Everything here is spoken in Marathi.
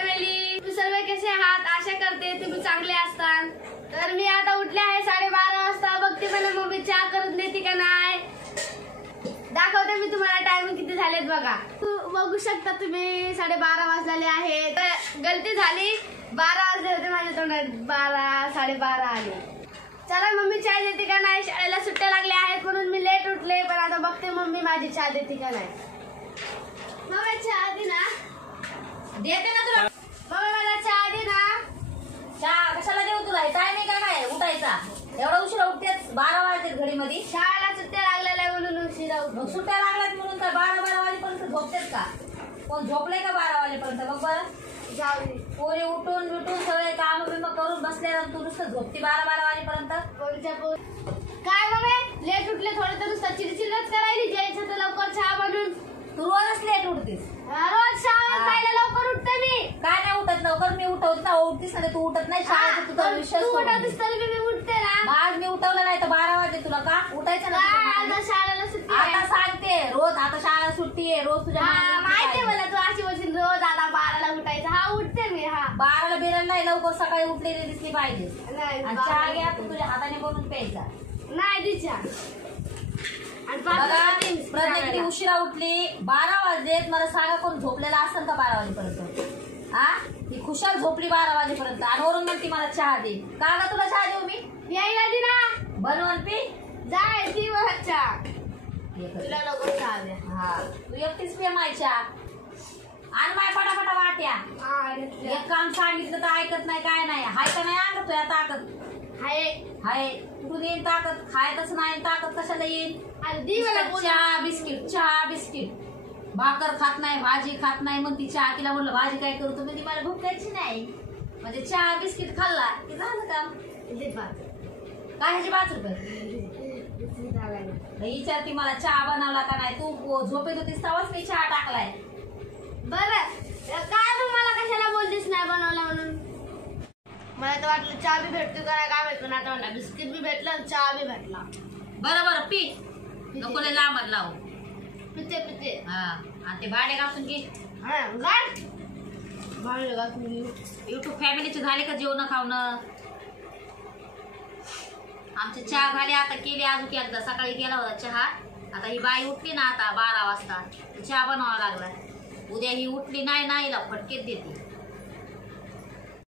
फॅमिली, तुम्ही सर्व कसे आहात? आशा करते तुम्ही चांगले असताल। तर मी आता उठले आहे 12:30 वाजता। बघते मला मम्मी चहा करून देते का नाही, दाखवते मी तुम्हाला टायमिंग किती झालेत बघा। बघू शकता तुम्ही 12:30 वाजलेले आहेत। गलती झाली, 12 वाजले होते माझ्या तोंडात, 12 12:30 आले। चला मम्मी चहा देते का नाही, शाळेला सुट्ट्या लागल्या आहेत म्हणून मी लेट उठले, पण आता बघते मम्मी माझी चहा देते का नाही। मम्मी चहा दे ना, देते ना तुला। मम्मी मला चहा दे ना। चहा कशाला देऊ तुला? टाइम आहे का काय उठायचा? एवढा उशिरा उठतेस? 12 वाजते घडी मध्ये। शाळेला सुट्ट्या लागलेल्या आहे म्हणून उशिरा उठले। मग सुट्ट्या लागल्यात म्हणून काय 12 वाजेपर्यंत झोपतेस का? कोण झोपले का 12 वाजेपर्यंत? बघ बरं, जाऊ दे। पोरी उठून सगळे काम बिम करून बसले, तू नुसतं झोपती 12 वाजेपर्यंत। काय मम्मी लेट उठले थोडं तर नुसतं चिडचिडच करायली, जायचं तर लवकर चहा बनवून। तू रोजच लेट उठतेस। रोज शाळेत जायला लवकर उठते मी। काय नाही उठत लवकर? मी उठवते ना, उठतीस ना तू उठत नाही शाळेत, तुझा विषय तू उठतस तरी मी उठते ना। आज मी उठवलं नाही तर 12 वाजले तुला का उठायचं ना? आता शाळेला सुट्टी आहे। आता सांगते रोज, आता शाळा सुट्टी आहे रोज तुझ्या माहिती आहे मला, तू अशी वर्षी रोज आता 12ला उठायचं। हा उठते मी। हा 12ला बिरायला नाही, लवकर सकाळी उठलेली दिसली पाहिजे। नाही आणि चहा घ्या तू तुझ्या हाताने बनवून प्यायचा नाही दिच्या। आणि बघा प्रज्ञा किती उशिरा उठली, 12 वाजलेत। मला सांगा कोण झोपलेला असेल का 12 वाजेपर्यंत? हा ती खुशाल झोपली 12 वाजेपर्यंत आणि वरून म्हणती मला चहा दे। का ग तुला चहा देऊ मी? यायला दे ना, बनवून पी। जाय ती चहा, तुला नको चहा द्या। हा तू एकटीच पे माय चहा आणि माय पटापटा वाट्या। एक काम सांगितलं तर ऐकत नाही, काय नाही हाय का नाही अंगात तुझ्या ताकद? हाय हाय कुठून येईन ताकद? खायतच नाही ताकद कशाला येईल? चहा बिस्किट भाकर खात नाही, भाजी खात नाही, मग ती चहा तिला म्हणलं भाजी काय करू तर ती मला भूक खायची नाही, म्हणजे चहा बिस्किट खाल्ला की झालं काम। काय ह्याचे 5 रुपये विचारती मला चहा बनवला का नाही? तू झोपेत होतीस तेव्हाच मी चहा टाकलाय। बरं काय मग मला कशाला बोललीस नाही बनवला म्हणून? मला तर वाटलं चहा बी भेटतो का काय भेटतो ना, आता म्हणलं बिस्किट बी भेटलं चहा बी भेटला। बरं पी, नको लय लांब लावू। पिते हा आणि ते भाडे घासून घे। युट्यूब फॅमिलीचे झाले का जेवण खावणं? आमची चहा झाली, आता केली अजून एकदा। सकाळी गेला होता चहा, आता ही बाई उठली ना आता 12 वाजता चहा बनवावा लागला। उद्या ही उठली नाही नाहीला फटकेच देते।